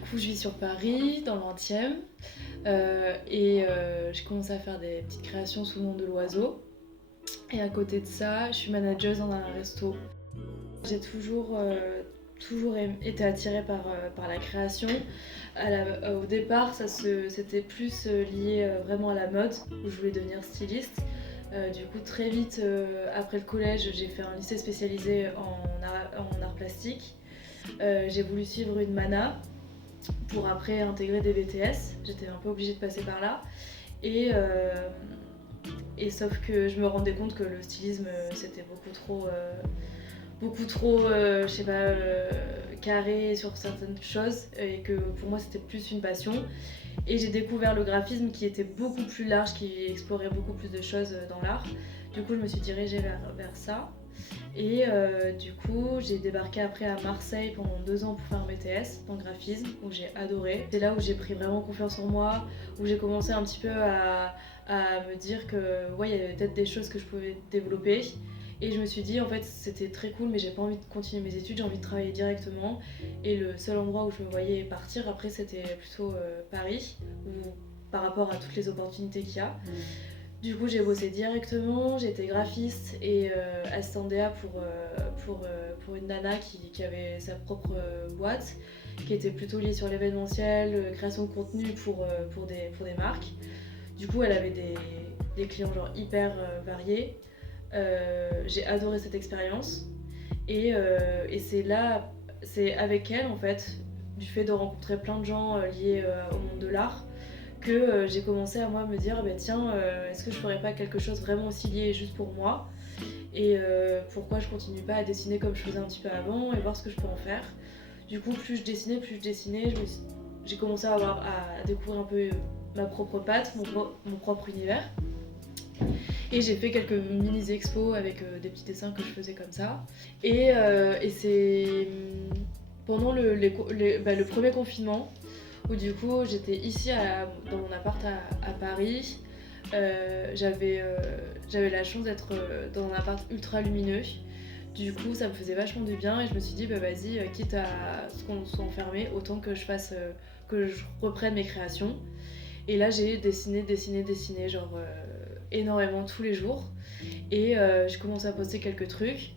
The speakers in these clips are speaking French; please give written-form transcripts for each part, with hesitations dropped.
coup, je vis sur Paris, dans le 20e. Je commence à faire des petites créations sous le nom de l'Oiseau. Et à côté de ça, je suis manageuse dans un resto. J'ai toujours été attirée par la création. Au départ, c'était plus lié vraiment à la mode, où je voulais devenir styliste. Du coup, très vite, après le collège, j'ai fait un lycée spécialisé en art plastique. J'ai voulu suivre une mana pour après intégrer des BTS. J'étais un peu obligée de passer par là. Et, euh, et sauf que je me rendais compte que le stylisme, c'était beaucoup trop, je sais pas, carré sur certaines choses et que pour moi c'était plus une passion. Et j'ai découvert le graphisme qui était beaucoup plus large, qui explorait beaucoup plus de choses dans l'art. Du coup, je me suis dirigée vers ça. Du coup, j'ai débarqué après à Marseille pendant 2 ans pour faire un BTS en graphisme, où j'ai adoré. C'est là où j'ai pris vraiment confiance en moi, où j'ai commencé un petit peu à me dire que ouais, il y avait peut-être des choses que je pouvais développer. Et je me suis dit, en fait, c'était très cool, mais j'ai pas envie de continuer mes études, j'ai envie de travailler directement. Et le seul endroit où je me voyais partir après, c'était plutôt Paris, où, par rapport à toutes les opportunités qu'il y a. Du coup, j'ai bossé directement, j'étais graphiste et assistante DA pour une nana qui avait sa propre boîte, qui était plutôt liée sur l'événementiel, création de contenu pour des marques. Du coup, elle avait des clients genre hyper variés. J'ai adoré cette expérience et c'est avec elle en fait, du fait de rencontrer plein de gens liés au monde de l'art, que j'ai commencé à moi me dire bah, tiens, est-ce que je ferais pas quelque chose vraiment aussi lié juste pour moi et pourquoi je continue pas à dessiner comme je faisais un petit peu avant et voir ce que je peux en faire. Du coup, plus je dessinais, j'ai commencé à découvrir un peu ma propre patte, mon propre univers. Et j'ai fait quelques mini-expos avec des petits dessins que je faisais comme ça. Et c'est pendant le premier confinement où du coup j'étais ici dans mon appart à Paris. J'avais la chance d'être dans un appart ultra lumineux. Du coup, ça me faisait vachement du bien et je me suis dit, bah vas-y, quitte à ce qu'on soit enfermé, autant que je reprenne mes créations. Et là, j'ai dessiné, genre énormément tous les jours. Et je commençais à poster quelques trucs.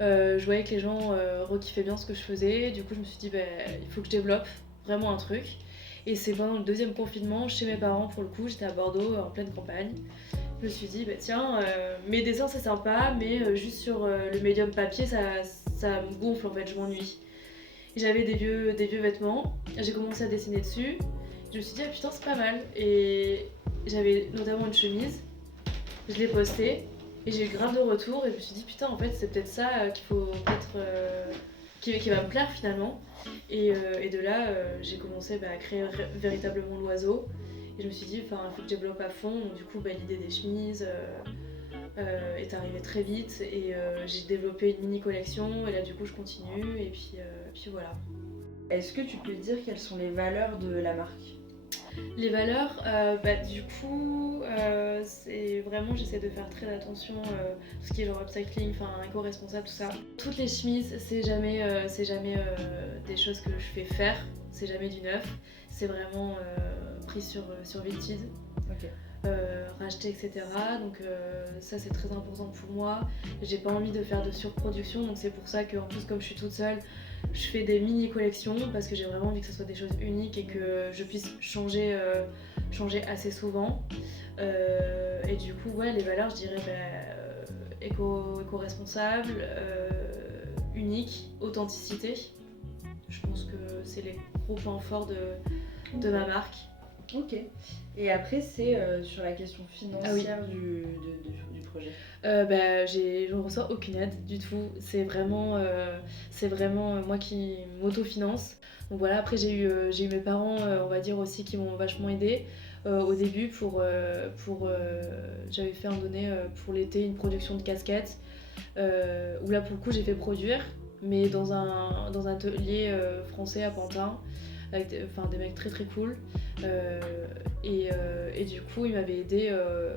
Je voyais que les gens rekiffaient bien ce que je faisais. Du coup, je me suis dit, bah, il faut que je développe vraiment un truc. Et c'est pendant le deuxième confinement, chez mes parents, pour le coup, j'étais à Bordeaux, en pleine campagne. Je me suis dit, bah tiens, mes dessins c'est sympa, mais juste sur le médium papier, ça me gonfle en fait, je m'ennuie. J'avais des vieux vêtements, j'ai commencé à dessiner dessus. Je me suis dit, ah putain, c'est pas mal. Et j'avais notamment une chemise, je l'ai postée et j'ai eu grave de retours. Et je me suis dit, putain, en fait, c'est peut-être ça qu'il faut peut-être. Qui va me plaire finalement. Et de là, j'ai commencé à créer véritablement l'oiseau. Et je me suis dit, il faut que je développe à fond. Donc, du coup, l'idée des chemises est arrivée très vite. Et j'ai développé une mini collection. Et là, du coup, je continue. Puis voilà. Est-ce que tu peux dire quelles sont les valeurs de la marque? Les valeurs, du coup, c'est vraiment, j'essaie de faire très attention tout ce qui est genre upcycling, enfin éco-responsable, tout ça. Toutes les chemises, c'est jamais des choses que je fais faire, c'est jamais du neuf, c'est vraiment pris sur Vinted. Ok. Racheter, etc. Donc ça c'est très important pour moi. J'ai pas envie de faire de surproduction, donc c'est pour ça qu'en plus comme je suis toute seule, je fais des mini collections parce que j'ai vraiment envie que ce soit des choses uniques et que je puisse changer assez souvent. Et du coup ouais, les valeurs je dirais éco-responsable, unique, authenticité. Je pense que c'est les gros points forts de ma marque. Ok. Et après, c'est sur la question financière du projet. Je ne ressens aucune aide du tout. C'est vraiment moi qui m'autofinance. Donc voilà, après j'ai eu mes parents, on va dire aussi, qui m'ont vachement aidée au début j'avais fait un donné pour l'été une production de casquettes où là pour le coup j'ai fait produire, mais dans un atelier français à Pantin avec des mecs très très cool. Et du coup, ils m'avaient aidé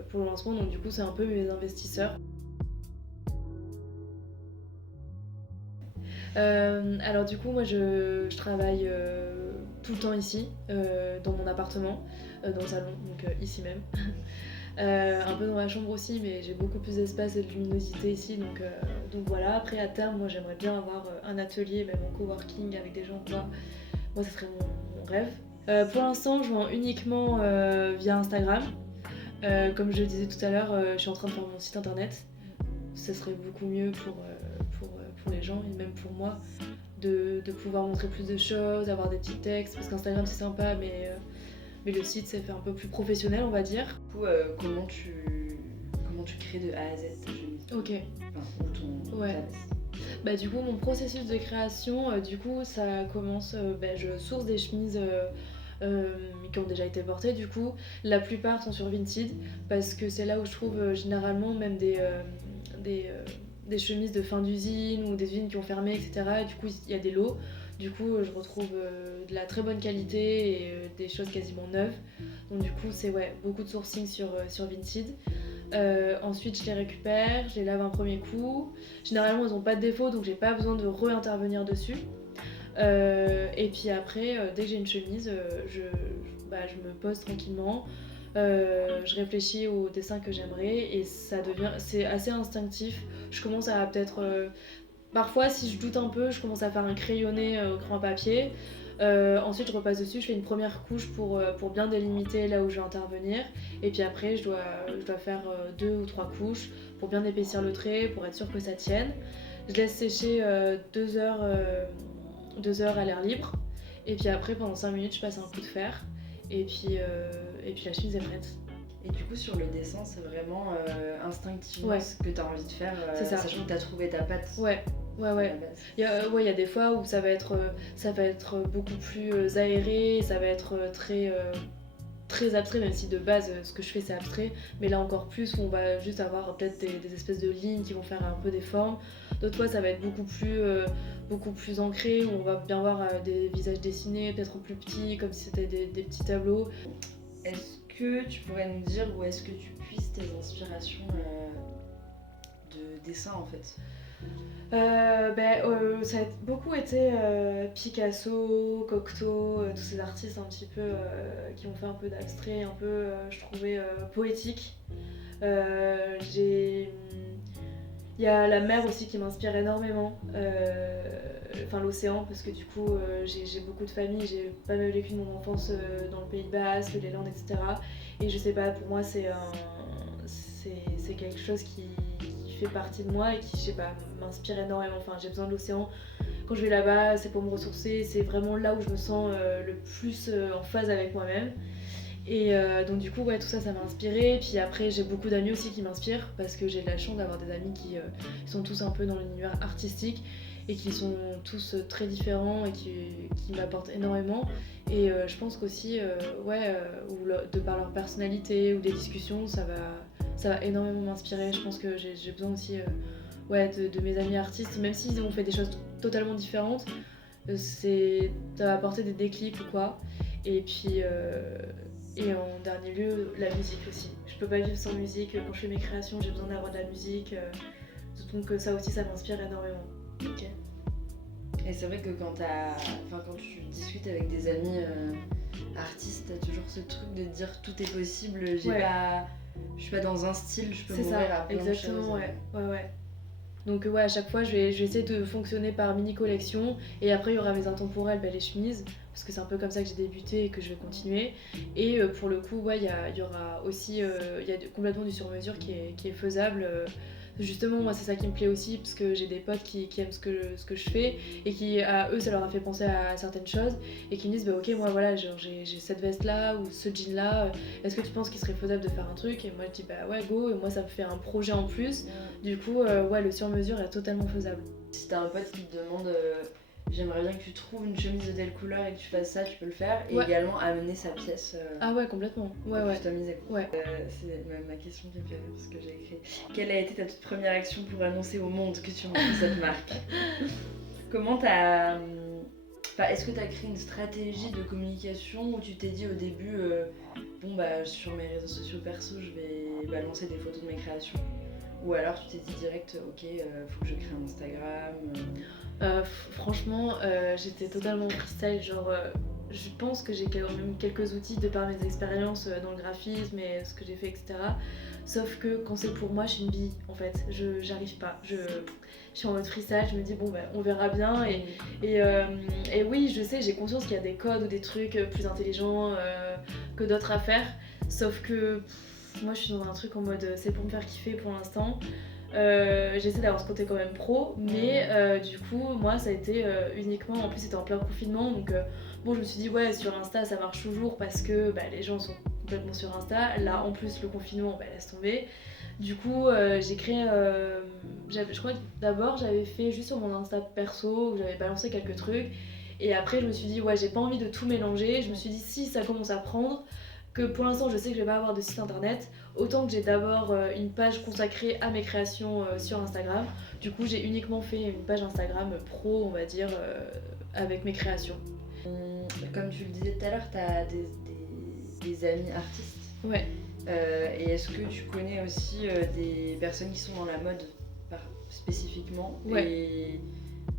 pour le lancement, donc du coup, c'est un peu mes investisseurs. Alors du coup, moi, je travaille tout le temps ici, dans mon appartement, dans le salon, donc ici même. Un peu dans ma chambre aussi, mais j'ai beaucoup plus d'espace et de luminosité ici, donc voilà. Après, à terme, moi j'aimerais bien avoir un atelier, même en coworking avec des gens, quoi. Moi, ça serait mon rêve. Pour l'instant, je vends uniquement via Instagram. Comme je le disais tout à l'heure, je suis en train de faire mon site internet. Ça serait beaucoup mieux pour les gens et même pour moi de pouvoir montrer plus de choses, avoir des petits textes, parce qu'Instagram c'est sympa, mais le site c'est fait un peu plus professionnel, on va dire. Du coup, comment tu crées de A à Z ta chemise? Ok. Enfin, ouais. Bah, du coup, mon processus de création, du coup, ça commence, je source des chemises qui ont déjà été portées. Du coup, la plupart sont sur Vinted parce que c'est là où je trouve généralement même des chemises de fin d'usine ou des usines qui ont fermé, etc. Et du coup, il y a des lots. Du coup, je retrouve de la très bonne qualité et des choses quasiment neuves. Donc du coup, c'est beaucoup de sourcing sur Vinted. Ensuite, je les récupère, je les lave un premier coup. Généralement, elles n'ont pas de défaut, donc j'ai pas besoin de re-intervenir dessus. Et puis après, dès que j'ai une chemise, je me pose tranquillement. Je réfléchis au dessin que j'aimerais et c'est assez instinctif. Je commence à peut-être parfois, si je doute un peu, je commence à faire un crayonné au crayon à papier. Ensuite, je repasse dessus, je fais une première couche pour bien délimiter là où je vais intervenir. Et puis après, je dois faire 2 ou 3 couches pour bien épaissir le trait, pour être sûr que ça tienne. Je laisse sécher 2 heures, 2 heures à l'air libre. Et puis après, pendant 5 minutes, je passe un coup de fer. Et puis la chemise est prête. Et du coup, sur le dessin, c'est vraiment instinctivement ce que tu as envie de faire, sachant que tu as trouvé ta patte. Ouais. Il y a des fois où ça va être beaucoup plus aéré, ça va être très abstrait, même si de base ce que je fais c'est abstrait, mais là encore plus où on va juste avoir peut-être des espèces de lignes qui vont faire un peu des formes. D'autres fois ça va être beaucoup plus ancré, où on va bien voir des visages dessinés, peut-être plus petits, comme si c'était des petits tableaux. Est-ce que tu pourrais nous dire où est-ce que tu puisses tes inspirations de dessin en fait? Ça a beaucoup été Picasso, Cocteau, tous ces artistes un petit peu qui ont fait un peu d'abstrait, un peu, je trouvais, poétique. Il y a la mer aussi qui m'inspire énormément, enfin l'océan, parce que du coup j'ai beaucoup de famille, j'ai pas mal vécu de mon enfance dans le Pays Basque, les Landes, etc. Et je sais pas, pour moi c'est quelque chose qui fait partie de moi et qui, je sais pas, m'inspire énormément. Enfin, j'ai besoin de l'océan. Quand je vais là-bas, c'est pour me ressourcer, c'est vraiment là où je me sens le plus en phase avec moi-même. Et donc du coup, tout ça, ça m'a inspirée. Puis après, j'ai beaucoup d'amis aussi qui m'inspirent parce que j'ai de la chance d'avoir des amis qui sont tous un peu dans l'univers artistique et qui sont tous très différents et qui m'apportent énormément. Et je pense qu'aussi, de par leur personnalité ou des discussions, ça va énormément m'inspirer. Je pense que j'ai besoin aussi de mes amis artistes, même s'ils ont fait des choses totalement différentes, ça va apporter des déclics ou quoi. Et puis, et en dernier lieu, la musique aussi. Je peux pas vivre sans musique. Quand je fais mes créations, j'ai besoin d'avoir de la musique. Donc ça aussi, ça m'inspire énormément. Ok. Et c'est vrai que quand tu discutes avec des amis artistes, t'as toujours ce truc de dire tout est possible. Je suis pas dans un style, je peux m'ouvrir à plein de choses. Exactement, ouais. Donc à chaque fois, je vais essayer de fonctionner par mini-collection. Et après, il y aura mes intemporels, les chemises. Parce que c'est un peu comme ça que j'ai débuté et que je vais continuer. Et pour le coup, il y aura aussi complètement du sur-mesure qui est faisable. Justement, moi, c'est ça qui me plaît aussi, parce que j'ai des potes qui aiment ce que je fais et qui, à eux, ça leur a fait penser à certaines choses et qui me disent, ok, moi, voilà, j'ai cette veste-là ou ce jean-là, est-ce que tu penses qu'il serait faisable de faire un truc? Et moi, je dis, ouais, go, et moi, ça me fait un projet en plus. Du coup, le sur-mesure est totalement faisable. Si t'as un pote qui te demande j'aimerais bien que tu trouves une chemise de telle couleur et que tu fasses ça, tu peux le faire. Et également amener sa pièce. Ah ouais, complètement. Customisée. Ouais. C'est ma question qui me fait rire, parce que j'ai écrit. Quelle a été ta toute première action pour annoncer au monde que tu lançais cette marque? Comment t'as... est-ce que t'as créé une stratégie de communication où tu t'es dit au début sur mes réseaux sociaux perso, je vais balancer des photos de mes créations? Ou alors tu t'es dit direct, ok, faut que je crée un Instagram Franchement, j'étais totalement freestyle, genre je pense que j'ai quand même quelques outils de par mes expériences dans le graphisme et ce que j'ai fait, etc. Sauf que quand c'est pour moi, je suis une bille en fait. J'arrive pas. Je suis en mode freestyle, je me dis bon ben on verra bien. Et oui, je sais, j'ai conscience qu'il y a des codes ou des trucs plus intelligents que d'autres à faire. Sauf que moi je suis dans un truc en mode c'est pour me faire kiffer pour l'instant. J'essaie d'avoir ce côté quand même pro, mais du coup, moi ça a été uniquement, en plus c'était en plein confinement, donc bon, je me suis dit, ouais, sur Insta ça marche toujours parce que les gens sont complètement sur Insta. Là, en plus, le confinement, laisse tomber. Du coup, j'ai créé. Je crois que d'abord j'avais fait juste sur mon Insta perso, où j'avais balancé quelques trucs, et après je me suis dit, ouais, j'ai pas envie de tout mélanger. Je me suis dit, si ça commence à prendre, que pour l'instant je sais que je vais pas avoir de site internet, autant que j'ai d'abord une page consacrée à mes créations sur Instagram. Du coup, j'ai uniquement fait une page Instagram pro, on va dire, avec mes créations. Comme tu le disais tout à l'heure, tu as des amis artistes. Ouais. Et est-ce que tu connais aussi des personnes qui sont dans la mode spécifiquement? Ouais. Et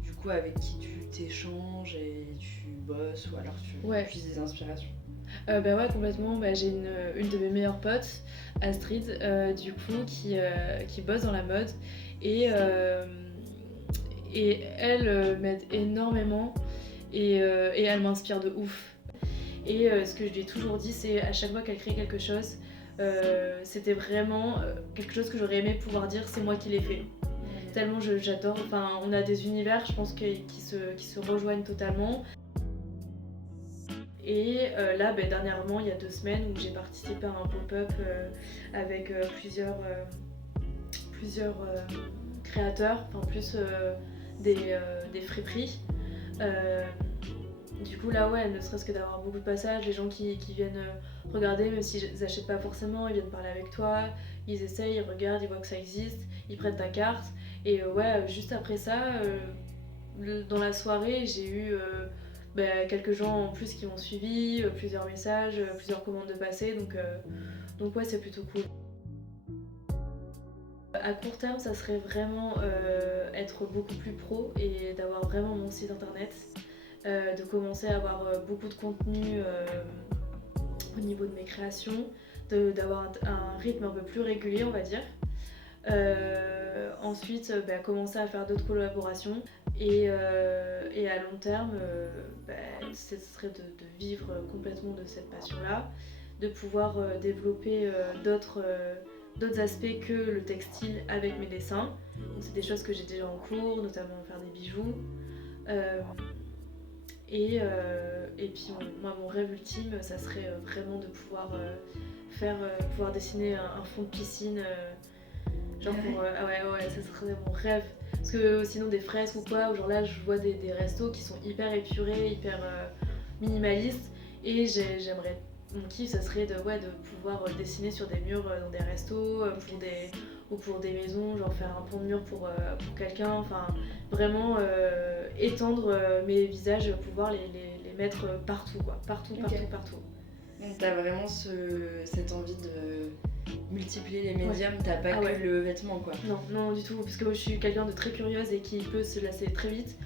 du coup, avec qui tu t'échanges et tu bosses ou alors tu puisses des inspirations? Ouais, complètement. J'ai une de mes meilleures potes, Astrid, du coup, qui bosse dans la mode. Et elle m'aide énormément et elle m'inspire de ouf. Et ce que je lui ai toujours dit, c'est à chaque fois qu'elle crée quelque chose, c'était vraiment quelque chose que j'aurais aimé pouvoir dire c'est moi qui l'ai fait. Tellement j'adore, enfin on a des univers je pense qui se rejoignent totalement. Et là dernièrement, il y a 2 semaines, où j'ai participé à un pop-up avec plusieurs créateurs, enfin plus des friperies. Du coup là ouais, ne serait-ce que d'avoir beaucoup de passages, les gens qui viennent regarder, même s'ils n'achètent pas forcément, ils viennent parler avec toi, ils essayent, ils regardent, ils voient que ça existe, ils prennent ta carte. Et juste après ça, dans la soirée, j'ai eu quelques gens en plus qui m'ont suivi, plusieurs messages, plusieurs commandes de passer, donc ouais, c'est plutôt cool. À court terme, ça serait vraiment être beaucoup plus pro et d'avoir vraiment mon site internet, de commencer à avoir beaucoup de contenu au niveau de mes créations, d'avoir un rythme un peu plus régulier, on va dire. Ensuite, commencer à faire d'autres collaborations. Et à long terme, ce serait de vivre complètement de cette passion-là, de pouvoir développer d'autres aspects que le textile avec mes dessins. Donc c'est des choses que j'ai déjà en cours, notamment faire des bijoux. Et puis mon rêve ultime, ça serait vraiment de pouvoir pouvoir dessiner un fond de piscine. Ça serait mon rêve. Parce que sinon des fresques ou quoi, genre là je vois des restos qui sont hyper épurés, hyper minimalistes, et j'aimerais, mon kiff ça serait de pouvoir dessiner sur des murs dans des restos, pour des maisons, genre faire un pont de mur pour quelqu'un, enfin vraiment étendre mes visages, pouvoir les mettre partout quoi, partout. Donc t'as vraiment cette envie de multiplier les médiums, t'as pas que le vêtement quoi. Non du tout, parce que je suis quelqu'un de très curieuse et qui peut se lasser très vite.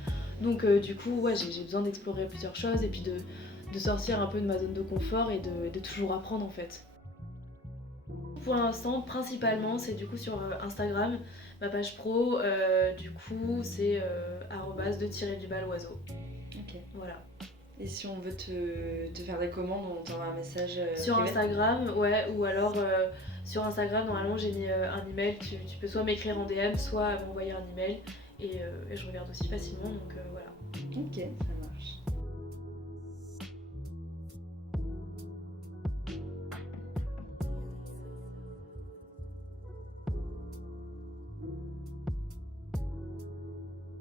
Donc du coup j'ai besoin d'explorer plusieurs choses et puis de sortir un peu de ma zone de confort et de toujours apprendre en fait. Pour l'instant, principalement, c'est du coup sur Instagram, ma page pro, du coup c'est @de_oiseau. Ok. Voilà. Et si on veut te faire des commandes, on t'envoie un message sur Instagram, ouais, ou alors sur Instagram, normalement j'ai mis un email, tu peux soit m'écrire en DM, soit m'envoyer un email, et je regarde aussi facilement, donc voilà. Ok, ça